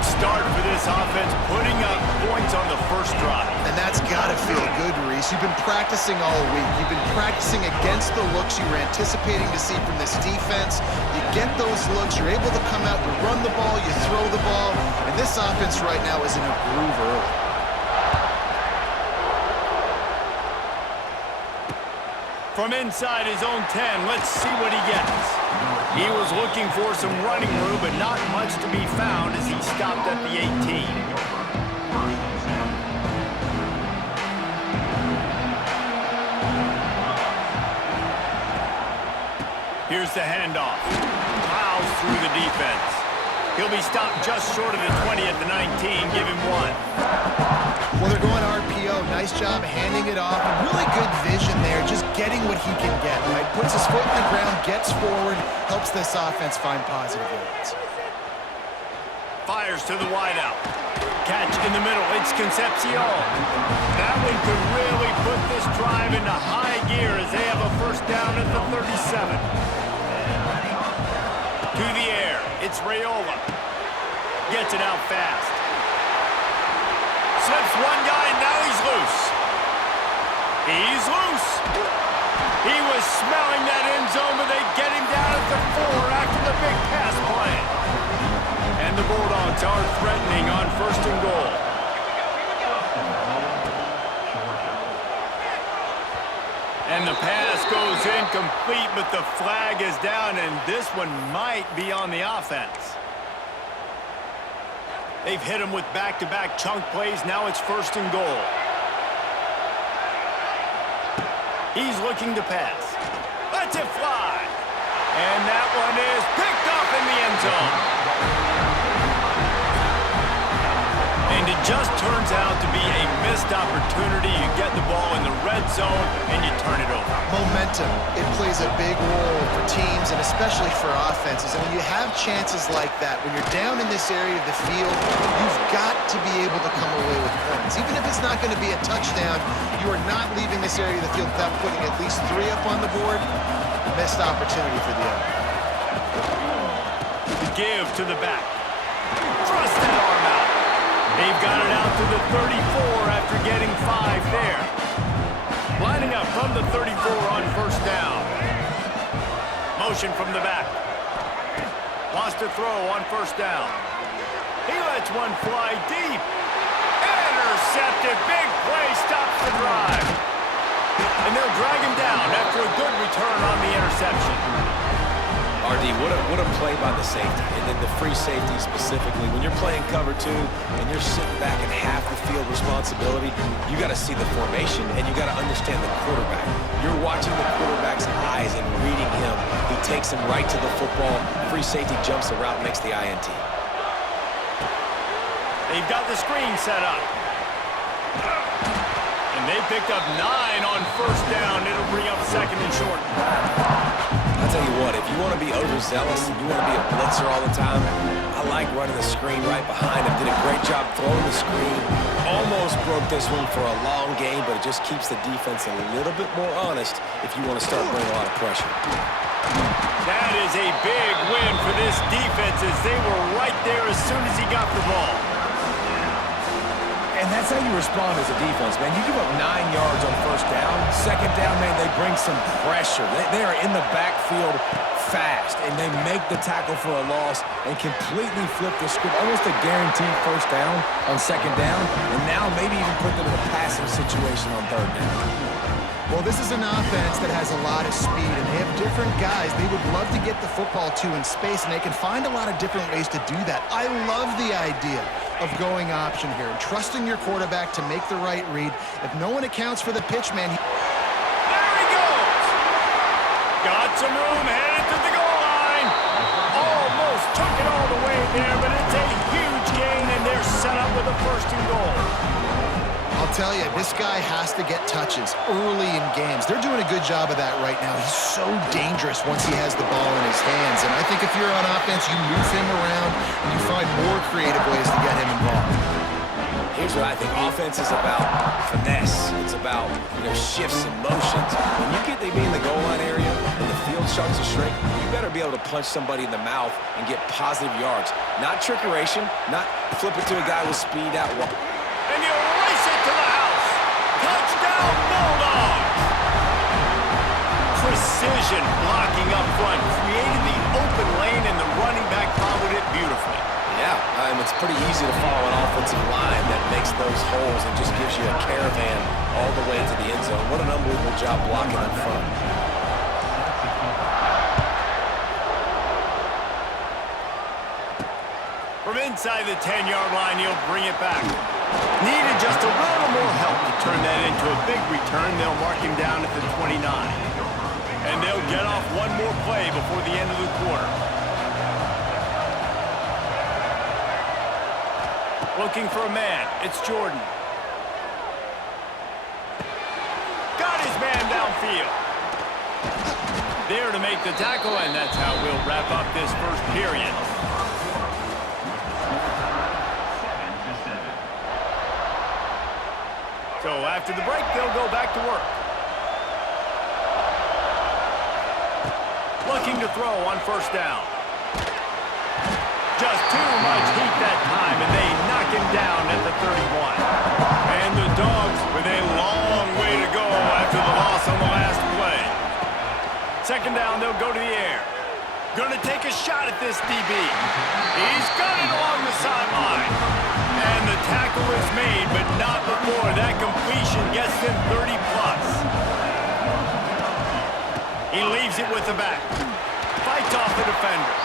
Good start for this offense, putting up points on the first drive. And that's got to feel good, Reese. You've been practicing all week. You've been practicing against the looks you were anticipating to see from this defense. You get those looks, you're able to come out, you run the ball, you throw the ball, and this offense right now is in a groove early. From inside his own 10, let's see what he gets. He was looking for some running room, but not much to be found as he stopped at the 18. Here's the handoff. Plows through the defense. He'll be stopped just short of the 20 at the 19. Give him one. Well, they're going RPO. Nice job handing it off. And really good vision there, just getting what he can get, right? Puts his foot in the ground, gets forward, helps this offense find positive yards. Fires to the wideout. Catch in the middle. It's Concepcion. That one could really put this drive into high gear as they have a first down at the 37. To the air. It's Raiola. Gets it out fast. Slips one guy, and now he's loose. He's loose. He was smelling that end zone, but they get him down at the 4 after the big pass play. And the Bulldogs are threatening on 1st and goal. And the pass goes incomplete, but the flag is down, and this one might be on the offense. They've hit him with back-to-back chunk plays. Now it's 1st and goal. He's looking to pass. Lets it fly. And that one is picked up in the end zone. And it just turns out to be a missed opportunity. You get the ball in the red zone, and you turn it over. Momentum, it plays a big role for teams and especially for offenses. And when you have chances like that, when you're down in this area of the field, you've got to be able to come away with points. Even if it's not going to be a touchdown, you are not leaving this area of the field without putting at least 3 up on the board. Missed opportunity for the other. Give to the back. Thrust that arm out. They've got it out to the 34 after getting 5 there. Lining up from the 34 on 1st down. Motion from the back. Wants to throw on 1st down. He lets one fly deep. Intercepted. Big play stops the drive. And they'll drag him down after a good return on the interception. RD, what a play by the safety, and then the free safety specifically. When you're playing cover 2 and you're sitting back in half the field responsibility, you got to see the formation and you got to understand the quarterback. You're watching the quarterback's eyes and reading him. He takes him right to the football. Free safety jumps the route, makes the INT. They've got the screen set up. And they picked up 9 on 1st down. It'll bring up 2nd and short. I'll tell you what, if you want to be overzealous and you want to be a blitzer all the time, I like running the screen right behind him. Did a great job throwing the screen. Almost broke this one for a long game, but it just keeps the defense a little bit more honest if you want to start bringing a lot of pressure. That is a big win for this defense as they were right there as soon as he got the ball. And that's how you respond as a defense, man. You give up 9 yards on 1st down. 2nd down, man, they bring some pressure. They are in the backfield fast, and they make the tackle for a loss and completely flip the script. Almost a guaranteed 1st down on 2nd down, and now maybe even put them in a passing situation on 3rd down. Well, this is an offense that has a lot of speed, and they have different guys they would love to get the football to in space, and they can find a lot of different ways to do that. I love the idea of going option here and trusting your quarterback to make the right read. If no one accounts for the pitch, man. There he goes. Got some room, headed to the goal line. Almost took it all the way there, but it's a huge gain, and they're set up with a 1st and goal. I'll tell you, this guy has to get touches early in games. They're doing a good job of that right now. He's so dangerous once he has the ball in his hands. And I think if you're on offense, you move him around and you find more creative ways to get him involved. Here's what I think. Offense is about finesse. It's about, shifts and motions. When you get to be in the goal line area and the field starts to shrink, you better be able to punch somebody in the mouth and get positive yards. Not trickeration, not flip it to a guy with speed out. And you race it to the house. Touchdown, Bulldogs! Precision blocking up front created the open lane, and the running back followed it beautifully. Yeah, it's pretty easy to follow an offensive line that makes those holes and just gives you a caravan all the way into the end zone. What an unbelievable job blocking up front. From inside the 10-yard line, he'll bring it back. Needed just a little more help to turn that into a big return. They'll mark him down at the 29. And they'll get off one more play before the end of the quarter. Looking for a man. It's Jordan. Got his man downfield. There to make the tackle, and that's how we'll wrap up this first period. So after the break, they'll go back to work. Looking to throw on first down. Just too much heat that time, and they knock him down at the 31. And the Dogs with a long way to go after the loss on the last play. Second down, they'll go to the air. Gonna take a shot at this DB. He's got it along the sideline. And the tackle is made, but not before that completion gets them 30+. He leaves it with the back. Fights off the defender.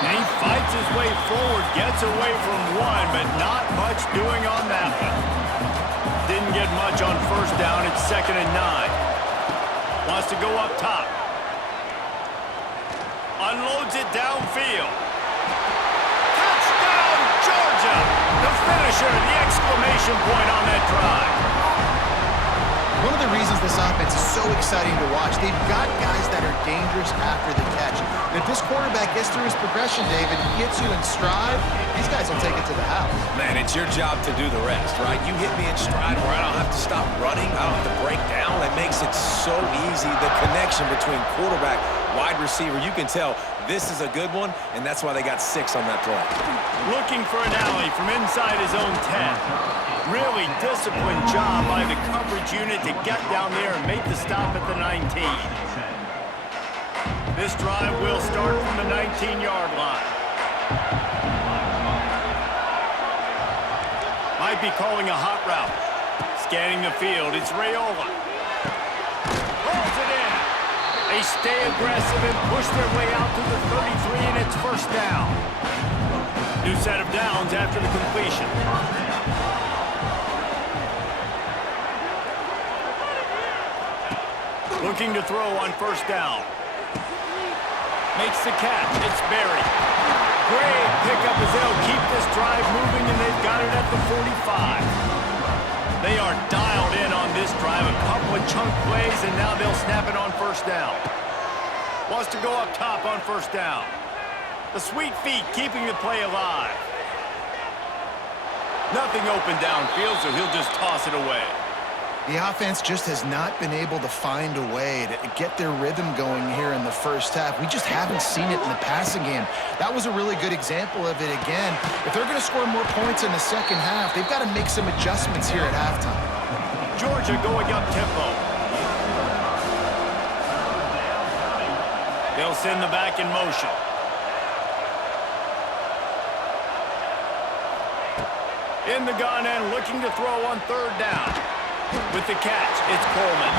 And he fights his way forward, gets away from one, but not much doing on that one. Didn't get much on first down. It's 2nd and 9. Wants to go up top. Unloads it downfield. Touchdown, Georgia! The finisher, the exclamation point on that drive. One of the reasons this offense is so exciting to watch, they've got guys that are dangerous after the catch. And if this quarterback gets through his progression, David, he hits you in stride, these guys will take it to the house. Man, it's your job to do the rest, right? You hit me in stride where I don't have to stop running, I don't have to break down. That makes it so easy. The connection between quarterback, wide receiver, you can tell this is a good one, and that's why they got 6 on that play. Looking for an alley from inside his own 10. Really disciplined job by the coverage unit to get down there and make the stop at the 19. This drive will start from the 19-yard line. Might be calling a hot route. Scanning the field, it's Raiola. Pulls it in. They stay aggressive and push their way out to the 33, and it's first down. New set of downs after the completion. Looking to throw on first down. Makes the catch. It's Berry. Great pickup as they'll keep this drive moving, and they've got it at the 45. They are dialed in on this drive. A couple of chunk plays, and now they'll snap it on first down. Wants to go up top on first down. The sweet feet keeping the play alive. Nothing open downfield, so he'll just toss it away. The offense just has not been able to find a way to get their rhythm going here in the first half. We just haven't seen it in the passing game. That was a really good example of it again. If they're going to score more points in the second half, they've got to make some adjustments here at halftime. Georgia going up tempo. They'll send the back in motion. In the gun and looking to throw on third down. With the catch, it's Coleman.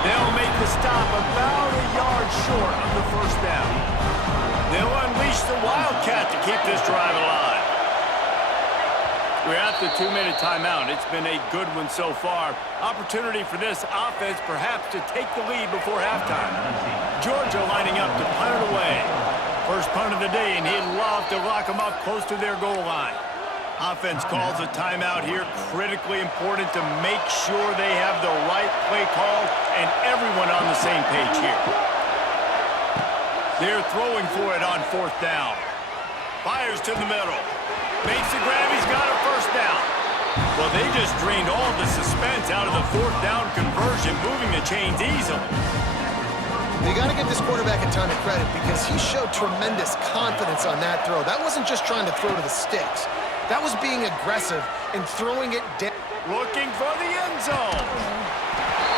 They'll make the stop about a yard short of the first down. They'll unleash the Wildcat to keep this drive alive. We're at the 2-minute timeout. It's been a good one so far. Opportunity for this offense perhaps to take the lead before halftime. Georgia lining up to punt it away. First punt of the day, and he'd love to lock them up close to their goal line. Offense calls a timeout here, critically important to make sure they have the right play call and everyone on the same page here. They're throwing for it on fourth down. Fires to the middle. Makes the grab, he's got a first down. Well, they just drained all the suspense out of the fourth down conversion, moving the chains easily. You got to give this quarterback a ton of credit because he showed tremendous confidence on that throw. That wasn't just trying to throw to the sticks. That was being aggressive and throwing it down. Looking for the end zone.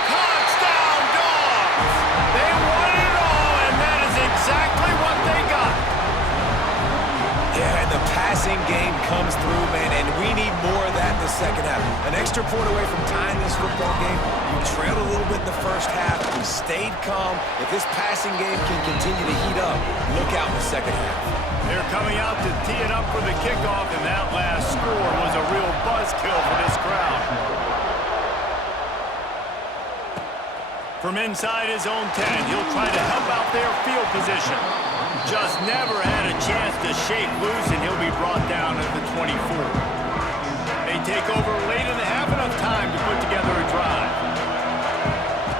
Touchdown, Dogs! They won it all, and that is exactly what they got. Yeah, and the passing game comes through, man, and we need more of that in the second half. An extra point away from tying this football game. You trailed a little bit in the first half. You stayed calm. If this passing game can continue to heat up, look out in the second half. They're coming out to tee it up for the kickoff, and that last score was a real buzzkill for this crowd. From inside his own 10, he'll try to help out their field position. Just never had a chance to shake loose, and he'll be brought down at the 24. They take over late in the half, enough time to put together a drive.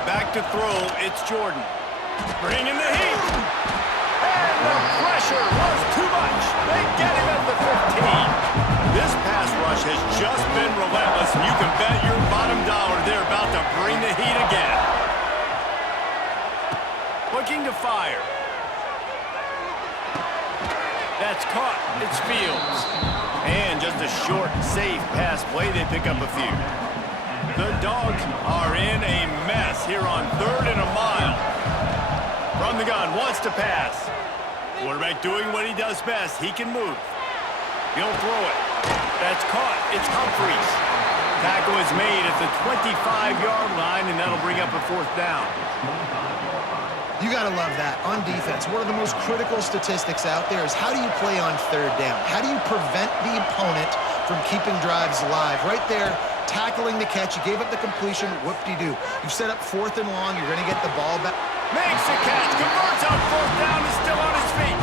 Back to throw, it's Jordan. Bringing the heat. And the pressure was too much. They get him at the 15. This pass rush has just been relentless, and you can bet your bottom dollar they're about to bring the heat again. Looking to fire. That's caught. It's Fields. And just a short, safe pass play. They pick up a few. The Dogs are in a mess here on 3rd and a mile. From the gun, wants to pass. Quarterback doing what he does best. He can move. He'll throw it. That's caught. It's Humphries. Tackle is made at the 25-yard line, and that'll bring up a 4th down. You got to love that. On defense, one of the most critical statistics out there is how do you play on 3rd down? How do you prevent the opponent from keeping drives alive? Right there, tackling the catch. You gave up the completion. Whoop-de-doo. You've set up 4th and long. You're going to get the ball back. Makes the catch. Converts on 4th down. Is still on his feet.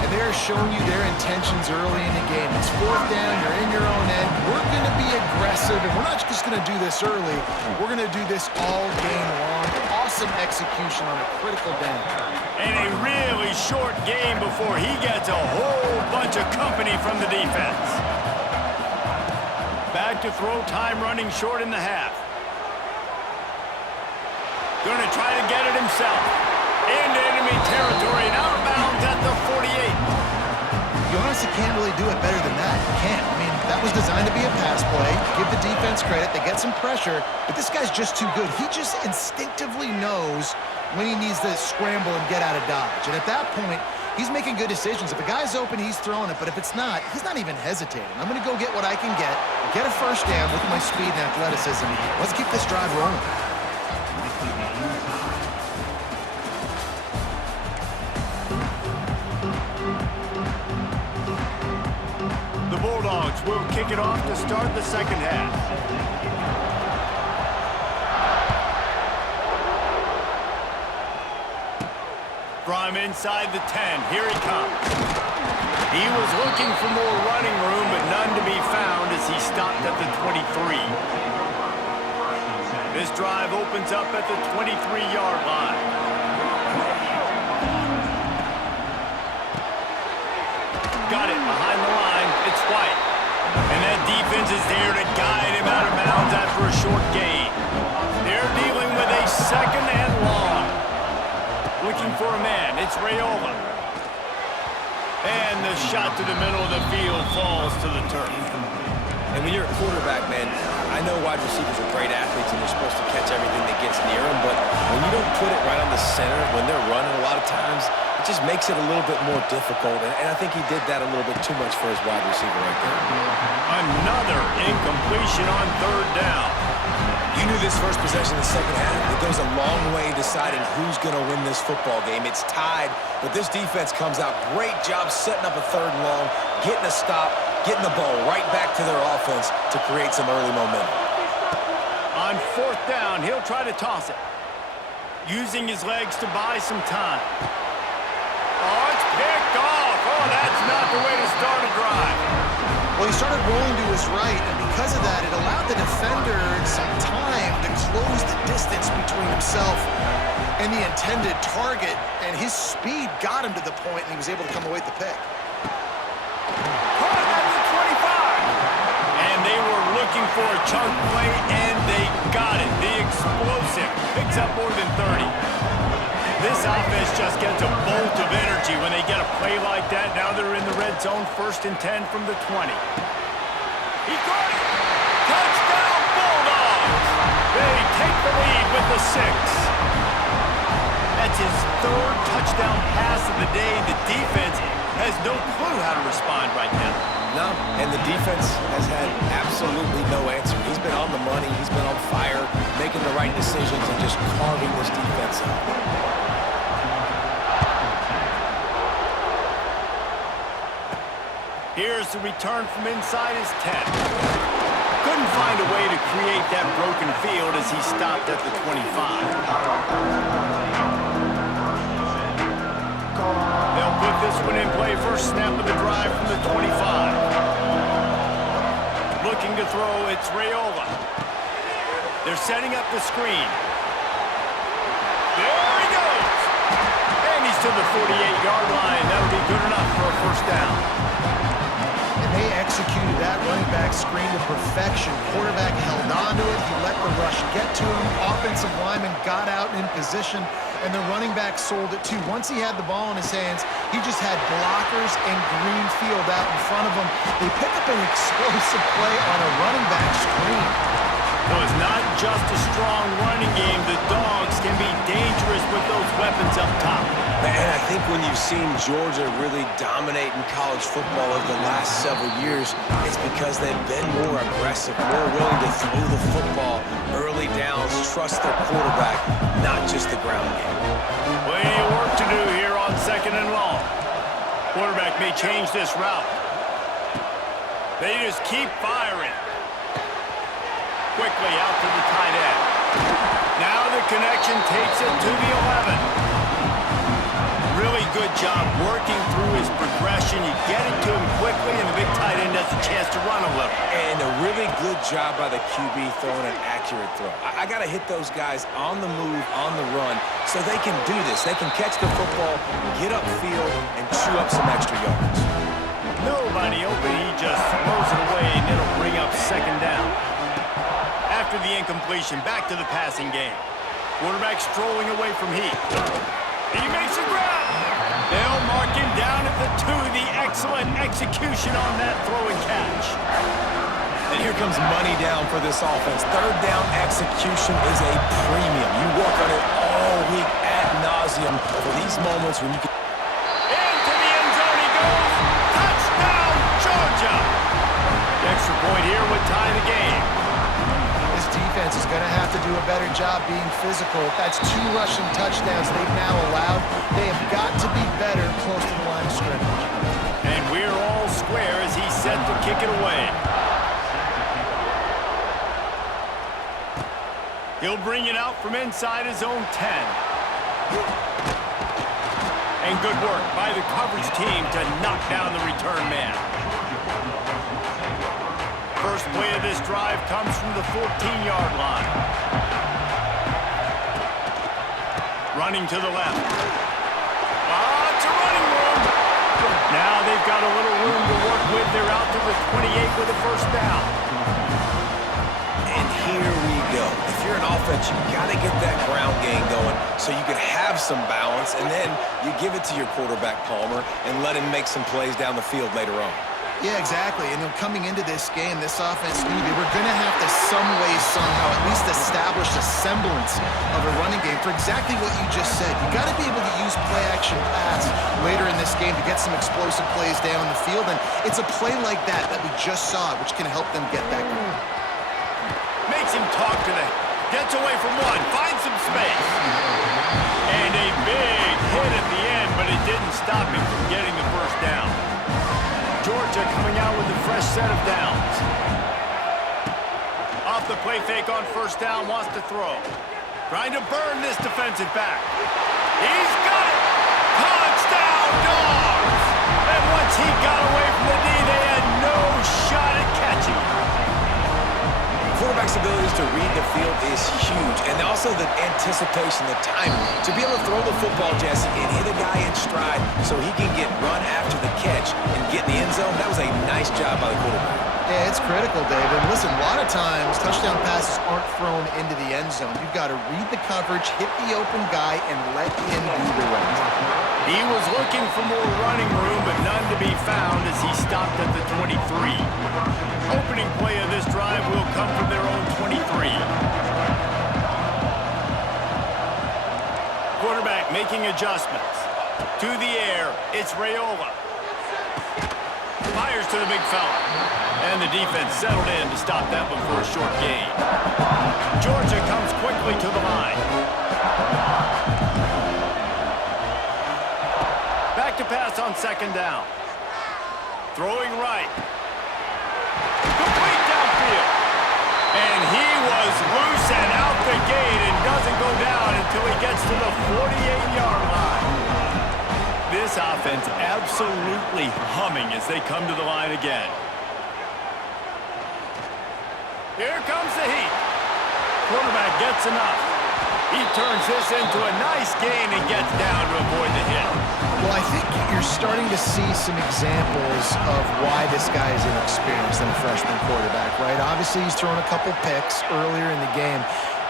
And they're showing you their intentions early in the game. It's 4th down. You're in your own end. We're going to be aggressive, and we're not just going to do this early. We're going to do this all game long. Awesome execution on a critical down. And a really short game before he gets a whole bunch of company from the defense. Back to throw, time running short in the half. Going to try to get it himself. Into enemy territory and out of bounds at the 48. You honestly can't really do it better than that. You can't. I mean, that was designed to be a pass play. Give the defense credit. They get some pressure, but this guy's just too good. He just instinctively knows when he needs to scramble and get out of dodge. And at that point, he's making good decisions. If a guy's open, he's throwing it. But if it's not, he's not even hesitating. I'm going to go get what I can get a 1st down with my speed and athleticism. Let's keep this drive rolling. The Bulldogs will kick it off to start the second half. From inside the 10, here he comes. He was looking for more running room, but none to be found as he stopped at the 23. This drive opens up at the 23-yard line. Got it behind the line. It's White. And that defense is there to guide him out of bounds after a short gain. They're dealing with a 2nd and long. Looking for a man. It's Raiola. And the shot to the middle of the field falls to the turf. And when you're a quarterback, man, I know wide receivers are great athletes and they're supposed to catch everything that gets near them, but when you don't put it right on the center, when they're running a lot of times, it just makes it a little bit more difficult. And I think he did that a little bit too much for his wide receiver right there. Another incompletion on 3rd down. You knew this first possession of the second half. It goes a long way deciding who's going to win this football game. It's tied, but this defense comes out. Great job setting up a 3rd and long, getting a stop, getting the ball right back to their offense to create some early momentum. On 4th down, he'll try to toss it. Using his legs to buy some time. Oh, it's picked off. Oh, that's not the way to start a drive. Well, he started rolling to his right, and because of that, it allowed the defender some time to close the distance between himself and the intended target, and his speed got him to the point, and he was able to come away with the pick. Caught at the 25. And they were looking for a chunk play, and they got it. The explosive picks up more than 30. This offense just gets a bolt of energy when they get a play like that. Now they're in the red zone, 1st and 10 from the 20. He got it! Touchdown, Bulldogs! They take the lead with the 6. That's his 3rd touchdown pass of the day. The defense has no clue how to respond right now. No, and the defense has had absolutely no answer. He's been on the money, he's been on fire, making the right decisions and just carving this defense up. Here's the return from inside his 10. Couldn't find a way to create that broken field as he stopped at the 25. They'll put this one in play. First snap of the drive from the 25. Looking to throw, it's Raiola. They're setting up the screen. There he goes! And he's to the 48-yard line. That'll be good enough for a 1st down. And they executed that running back screen to perfection. Quarterback held on to it. He let the rush get to him. Offensive lineman got out in position, and the running back sold it too. Once he had the ball in his hands, he just had blockers and green field out in front of him. They pick up an explosive play on a running back screen. So it's not just a strong running game. The Dogs can be dangerous with those weapons up top. And I think when you've seen Georgia really dominate in college football over the last several years, it's because they've been more aggressive, more willing to throw the football, early downs, trust their quarterback, not just the ground game. Plenty of work to do here on 2nd and long. Quarterback may change this route. They just keep firing. Quickly out to the tight end. Now the connection takes it to the 11. Really good job working through his progression. You get it to him quickly, and the big tight end has a chance to run a little. And a really good job by the QB throwing an accurate throw. I got to hit those guys on the move, on the run, so they can do this. They can catch the football, get upfield, and chew up some extra yards. Nobody open. He just throws it away, and it'll bring up 2nd down. After the incompletion, back to the passing game. Quarterback strolling away from Heath. He makes a grab. They'll mark him down at the 2. The excellent execution on that throw and catch. And here comes money down for this offense. 3rd down execution is a premium. You work on it all week ad nauseum for these moments when you can... Into the end zone he goes. Touchdown, Georgia. The extra point here would tie the game. This defense is going to have to do a better job being physical. That's 2 rushing touchdowns they've now allowed. They have got to be better close to the line of scrimmage. And we're all square as he's set to kick it away. He'll bring it out from inside his own 10. And good work by the coverage team to knock down the return man. First play of this drive comes from the 14-yard line. Running to the left. It's a running room. Now they've got a little room to work with. They're out to the 28 with a 1st down. And here we go. If you're an offense, you got to get that ground game going so you can have some balance, and then you give it to your quarterback, Palmer, and let him make some plays down the field later on. Yeah, exactly. And coming into this game, this offense knew they were going to have to some way, somehow, at least establish a semblance of a running game for exactly what you just said. You got to be able to use play-action pass later in this game to get some explosive plays down the field. And it's a play like that we just saw, which can help them get that going. Makes him talk to them. Gets away from one. Finds some space. And a big hit at the end, but it didn't stop him from getting the 1st down. Georgia coming out with a fresh set of downs. Off the play fake on 1st down, wants to throw. Trying to burn this defensive back. He's got it! Touchdown, Dogs! And once he got away from the D, they had no shot at catching him. Quarterback's abilities to read the field is huge, and also the anticipation, the timing. To be able to throw the football, Jesse, and hit a guy in stride so he can get run after the catch and get in the end zone, that was a nice job by the quarterback. Yeah, it's critical, David. And listen, a lot of times touchdown passes aren't thrown into the end zone. You've got to read the coverage, hit the open guy, and let him do the rest. He was looking for more running room, but none to be found as he stopped at the 23. Opening play of this drive will come from their own 23. Quarterback making adjustments. To the air, it's Raiola. Fires to the big fella. And the defense settled in to stop that one for a short gain. Georgia comes quickly to the line. Back to pass on second down. Throwing right. Complete downfield. And he was loose and out the gate and doesn't go down until he gets to the 48-yard line. This offense absolutely humming as they come to the line again. Here comes the heat. Quarterback gets enough. He turns this into a nice gain and gets down to avoid the hit. Well, I think you're starting to see some examples of why this guy is inexperienced in a freshman quarterback, right? Obviously, he's thrown a couple picks earlier in the game.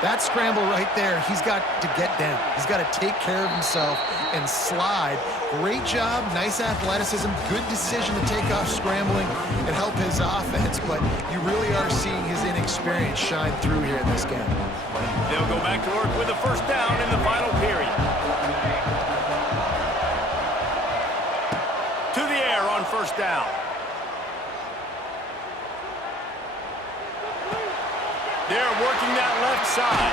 That scramble right there, he's got to get down. He's got to take care of himself and slide. Great job, nice athleticism, good decision to take off scrambling and help his offense, but you really are seeing his inexperience shine through here in this game. They'll go back to work with a first down in the final period. To the air on first down. They're working that left side.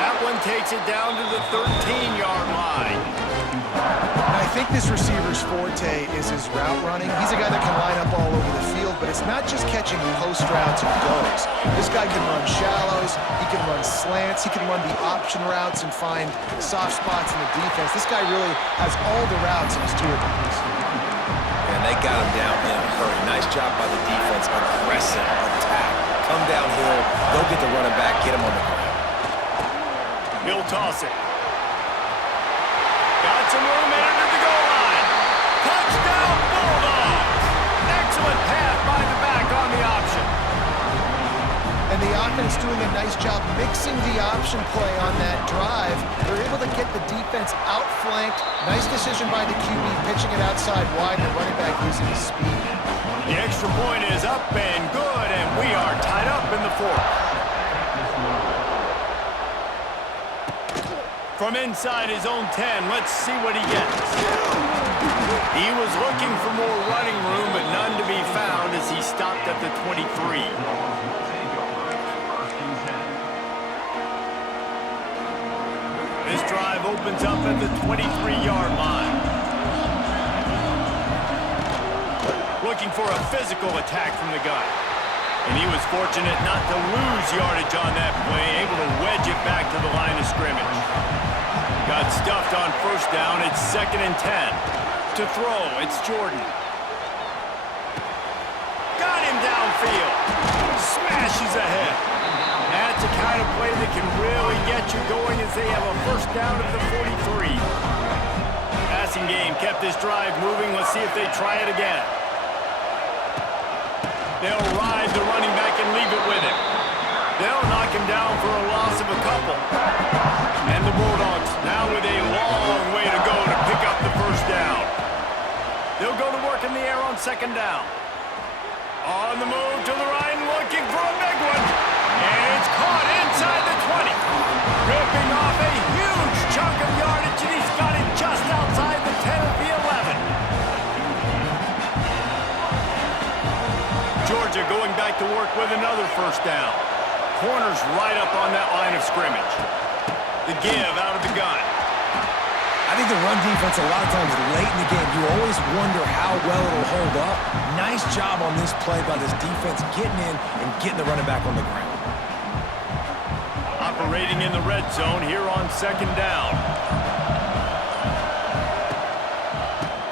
That one takes it down to the 13-yard line. And I think this receiver's forte is his route running. He's a guy that can line up all over the field, but it's not just catching post routes and goes. This guy can run shallows, he can run slants, he can run the option routes and find soft spots in the defense. This guy really has all the routes in his toolbox. And they got him down in a hurry. Nice job by the defense. Aggressive attack. Come downhill, go get the running back, get him on the ground. He'll toss it. Got some room under the goal line. Touchdown, Bulldogs! Excellent pass by the back on the option. And the offense doing a nice job mixing the option play on that drive. They're able to get the defense outflanked. Nice decision by the QB, pitching it outside wide, and the running back using his speed. The extra point is up and good, and we are tied up in the fourth. From inside his own 10, let's see what he gets. He was looking for more running room, but none to be found as he stopped at the 23. This drive opens up at the 23-yard line. Looking for a physical attack from the gun. And he was fortunate not to lose yardage on that play, able to wedge it back to the line of scrimmage. Got stuffed on first down. It's 2nd and 10. To throw, it's Jordan. Got him downfield. Smashes ahead. That's the kind of play that can really get you going as they have a first down at the 43. Passing game kept this drive moving. Let's see if they try it again. They'll ride the running back and leave it with him. They'll knock him down for a loss of a couple. And the Bulldogs now with a long way to go to pick up the first down. They'll go to work in the air on second down. On the move to the right, looking for a big one. And it's caught inside the 20. Ripping off a huge chunk of yardage, and he's got it just outside the 10 of the 11. Georgia going back to work with another first down. Corners right up on that line of scrimmage. The give out of the gun. I think the run defense, a lot of times late in the game, you always wonder how well it'll hold up. Nice job on this play by this defense, getting in and getting the running back on the ground. Operating in the red zone here on second down.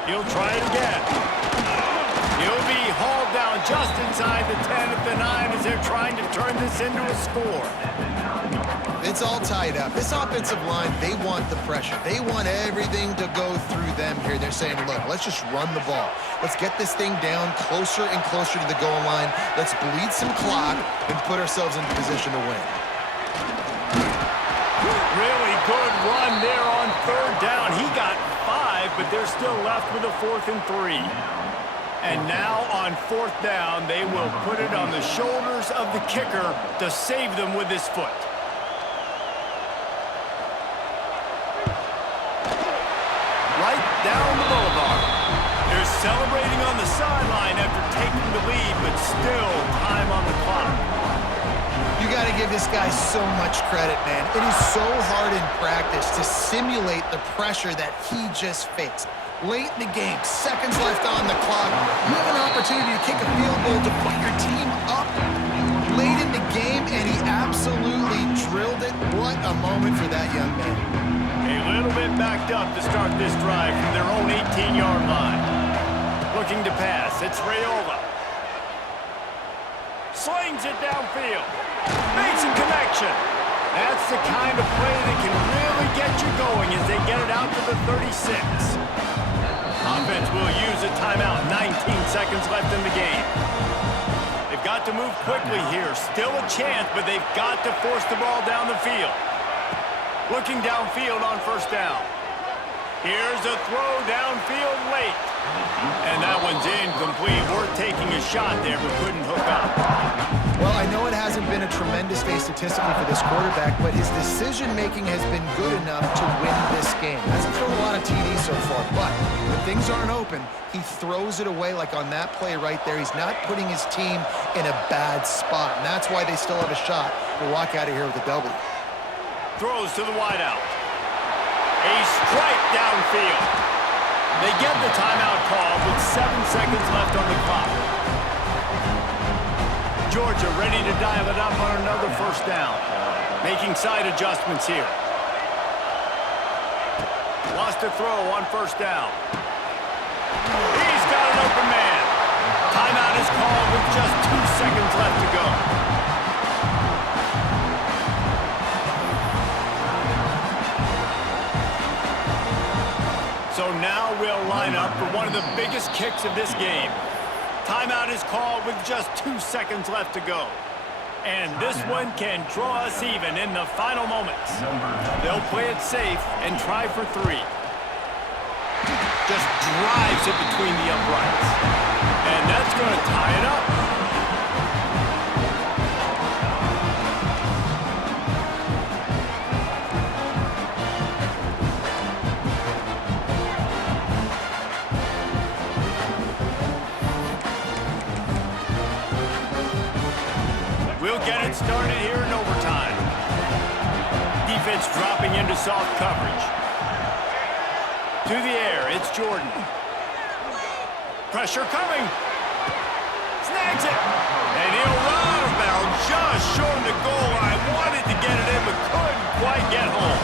He'll try it again. He'll be hauled down just inside the 10 at the 9 as they're trying to turn this into a score. It's all tied up. This offensive line, they want the pressure. They want everything to go through them here. They're saying, look, let's just run the ball. Let's get this thing down closer and closer to the goal line. Let's bleed some clock and put ourselves in position to win. Really good run there on third down. He got 5, but they're still left with a 4th and 3. And now on 4th down, they will put it on the shoulders of the kicker to save them with his foot. Right down the boulevard. They're celebrating on the sideline after taking the lead, but still time on the clock. You got to give this guy so much credit, man. It is so hard in practice to simulate the pressure that he just faced. Late in the game, seconds left on the clock, you have an opportunity to kick a field goal to put your team up late in the game, and he absolutely drilled it. What a moment for that young man. A little bit backed up to start this drive from their own 18-yard line. Looking to pass, it's Raiola. Slings it downfield. Makes a connection. That's the kind of play that can really get you going as they get it out to the 36. Offense will use a timeout. 19 seconds left in the game. They've got to move quickly here. Still a chance, but they've got to force the ball down the field. Looking downfield on 1st down. Here's a throw downfield late. And that one's incomplete. Worth taking a shot there, but couldn't hook up. Well, I know it hasn't been a tremendous day statistically for this quarterback, but his decision-making has been good enough to win this game. Hasn't thrown a lot of TDs so far, but when things aren't open, he throws it away like on that play right there. He's not putting his team in a bad spot, and that's why they still have a shot to walk out of here with a W. Throws to the wideout. A strike downfield. They get the timeout call with 7 seconds left on the clock. Georgia ready to dial it up on another 1st down. Making side adjustments here. Lost a throw on 1st down. He's got an open man. Timeout is called with just 2 seconds left to go. So now we'll line up for one of the biggest kicks of this game. Timeout is called with just 2 seconds left to go. And this one can draw us even in the final moments. They'll play it safe and try for 3. Just drives it between the uprights. And that's going to tie it up. We'll get it started here in overtime. Defense dropping into soft coverage. To the air, it's Jordan. Pressure coming. Snags it. And he'll run out of bounds just short of the goal line. Wanted to get it in, but couldn't quite get home.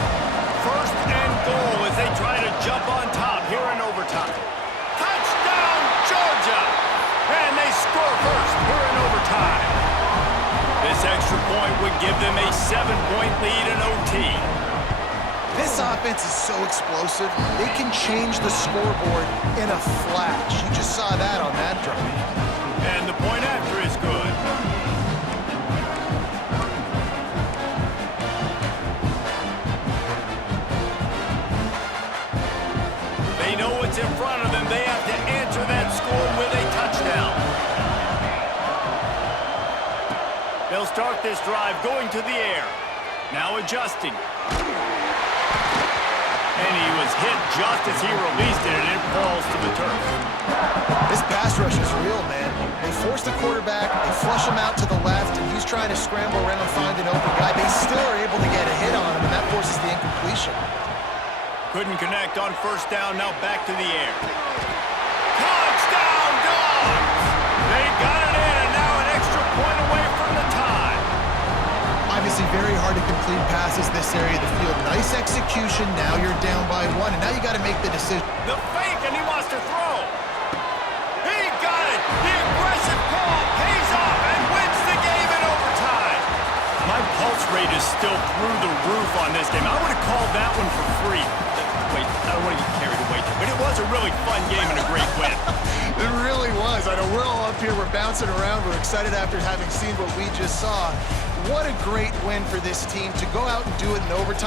1st and goal as they try to jump on top here in overtime. Touchdown, Georgia! And they score first here in overtime. This extra point would give them a 7-point lead in OT. This offense is so explosive, they can change the scoreboard in a flash. You just saw that on that drive. And the point after is good. They know what's in front of them. They have to answer that score with a touchdown. They'll start this drive going to the air. Now adjusting. And he was hit just as he released it, and it falls to the turf. This pass rush is real, man. They force the quarterback, they flush him out to the left, and he's trying to scramble around and find an open guy. They still are able to get a hit on him, and that forces the incompletion. Couldn't connect on 1st down, now back to the air. Touchdown, Dogs! They got it in, and now an extra point away from the tie. Obviously very hard to complete passes this area of the field. Nice execution, now you're down by 1, and now you got to make the decision. The fake, and he wants to throw. He got it! The aggressive call pays off and wins the game in overtime. My pulse rate is still through the roof on this game. I would have called that one for free. Wait, I don't want to get carried away, but it was a really fun game and a great win. It really was. I know we're all up here, we're bouncing around, we're excited after having seen what we just saw. What a great win for this team to go out and do it in overtime.